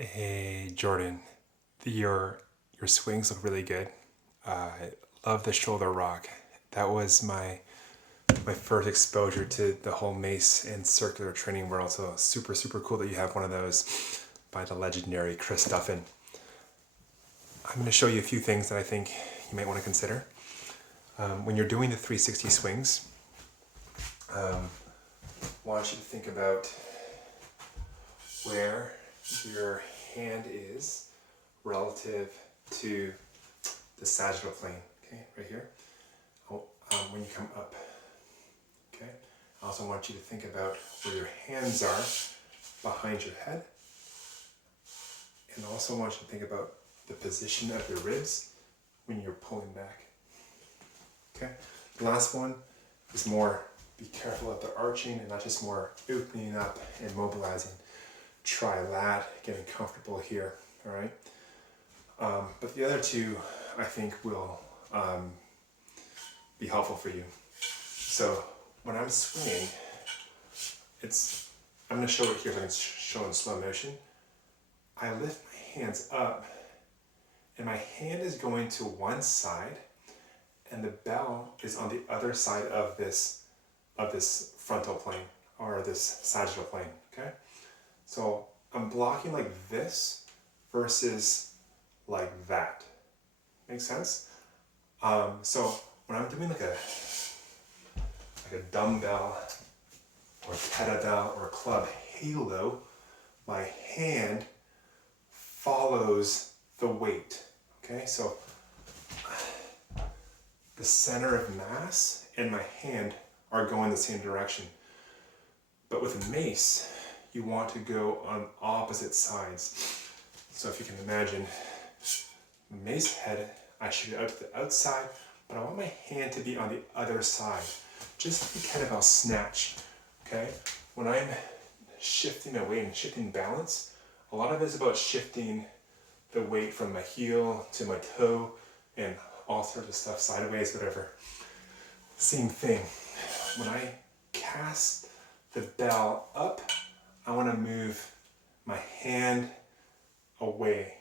Hey Jordan, your swings look really good. I love the shoulder rock. That was my first exposure to the whole Mace and circular training world. So super cool that you have one of those by the legendary Chris Duffin. I'm going to show you a few things that I think you might want to consider when you're doing the 360 swings. I want you to think about where your hand is relative to the sagittal plane, okay, right here, when you come up, okay? I also want you to think about where your hands are behind your head, and I also want you to think about the position of your ribs when you're pulling back, okay? The last one is more be careful of the arching and not just more opening up and mobilizing. Try lat, getting comfortable here, all right? But the other two, I think, will be helpful for you. So when I'm swinging, I'm going to show it here if I can show in slow motion. I lift my hands up, and my hand is going to one side, and the bell is on the other side of this frontal plane, or this sagittal plane, okay? So I'm blocking like this versus like that. Make sense? So when I'm doing like a dumbbell or kettlebell or club halo, my hand follows the weight. Okay, so the center of mass and my hand are going the same direction. But with a mace, you want to go on opposite sides. So if you can imagine, mace head, I shoot it out to the outside, but I want my hand to be on the other side. Just like a kettlebell snatch, okay? When I'm shifting my weight and shifting balance, a lot of it is about shifting the weight from my heel to my toe and all sorts of stuff, sideways, whatever. Same thing. When I cast the bell up, I want to move my hand away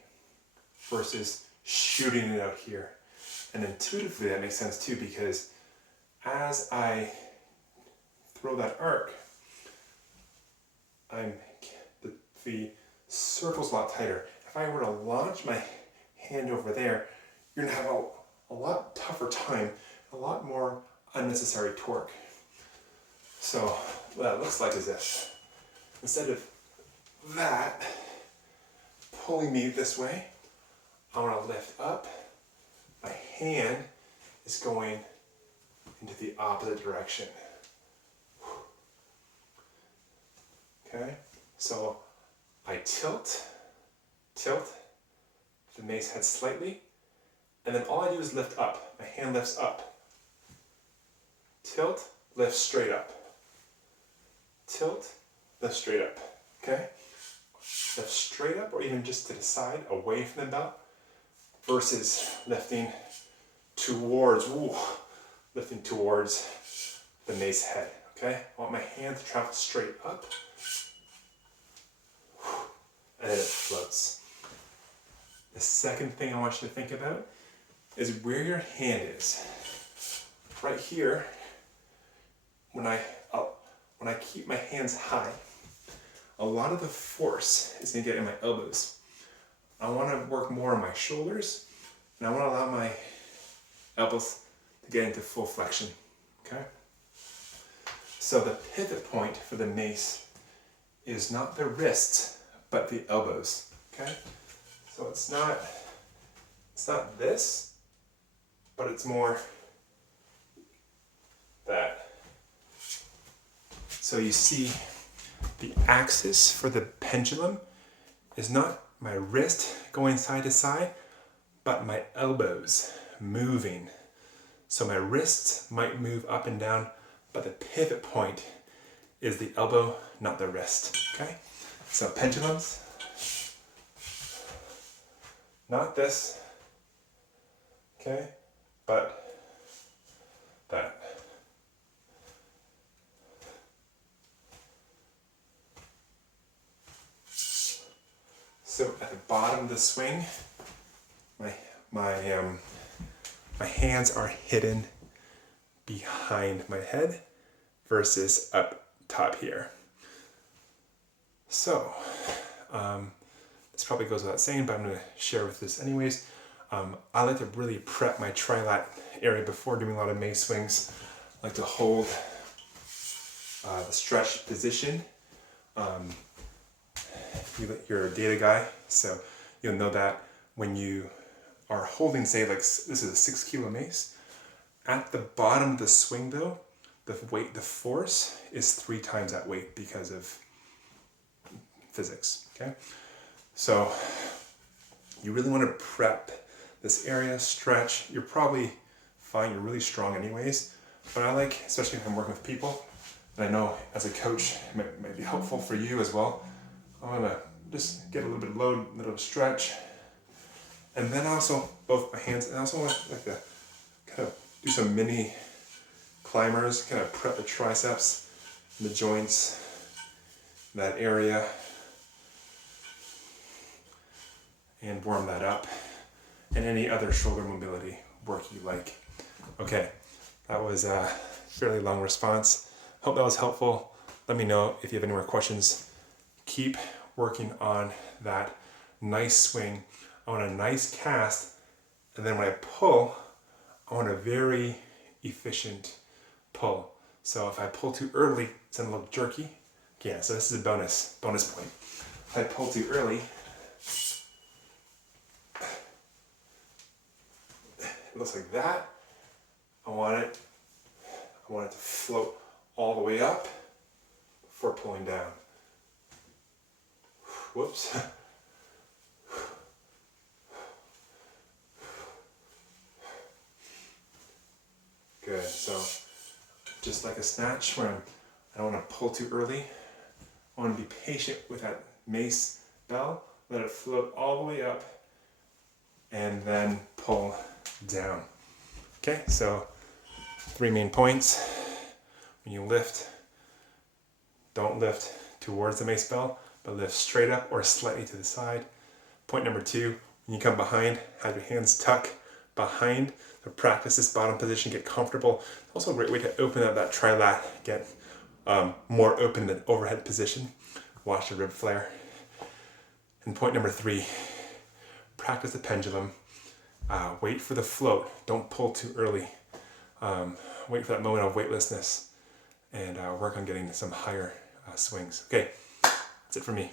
versus shooting it out here. And intuitively that makes sense too, because as I throw that arc, the circle's a lot tighter. If I were to launch my hand over there, you're going to have a lot tougher time, a lot more unnecessary torque. So what that looks like is this. Instead of that pulling me this way, I want to lift up. My hand is going into the opposite direction. Okay, so I tilt the mace head slightly, and then all I do is lift up. My hand lifts up. Tilt, lift straight up. Tilt, lift straight up. Okay? Lift straight up, or even just to the side, away from the belt, versus lifting towards the mace head. Okay? I want my hand to travel straight up, and then it floats. The second thing I want you to think about is where your hand is. Right here, when I keep my hands high, a lot of the force is going to get in my elbows. I want to work more on my shoulders, and I want to allow my elbows to get into full flexion. Okay? So the pivot point for the mace is not the wrists, but the elbows. Okay? So it's not this, but it's more that. So you see, the axis for the pendulum is not my wrist going side to side, but my elbows moving. So my wrists might move up and down, but the pivot point is the elbow, not the wrist. Okay? So pendulums, not this, okay, but that. So at the bottom of the swing, my hands are hidden behind my head versus up top here. So this probably goes without saying, but I'm going to share with this anyways. I like to really prep my trilat area before doing a lot of mace swings. I like to hold the stretch position. You're a data guy, so you'll know that when you are holding, say, like this is a 6 kilo mace, at the bottom of the swing though, the force is 3 times that weight because of physics, okay? So you really want to prep this area, stretch. You're probably fine, you're really strong anyways, but I like, especially if I'm working with people, and I know as a coach, it might be helpful for you as well. I want to just get a little bit of load, a little stretch, and then also both my hands, and I also want to like to kind of do some mini climbers, kind of prep the triceps, the joints, that area, and warm that up, and any other shoulder mobility work you like. Okay, that was a fairly long response. Hope that was helpful. Let me know if you have any more questions. Keep working on that nice swing. I want a nice cast, and then when I pull, I want a very efficient pull. So if I pull too early, it's gonna look jerky. Yeah, so this is a bonus point. If I pull too early, it looks like that. I want it to float all the way up before pulling down. Whoops. Good, so just like a snatch where I don't want to pull too early. I want to be patient with that mace bell, let it float all the way up, and then pull down. Okay, so 3 main points. When you lift, don't lift towards the mace bell, but lift straight up or slightly to the side. Point number 2, when you come behind, have your hands tuck behind. So practice this bottom position, get comfortable. Also a great way to open up that trilat, get more open than overhead position. Watch the rib flare. And point number 3, practice the pendulum. Wait for the float. Don't pull too early. Wait for that moment of weightlessness and work on getting some higher swings. Okay, that's it for me.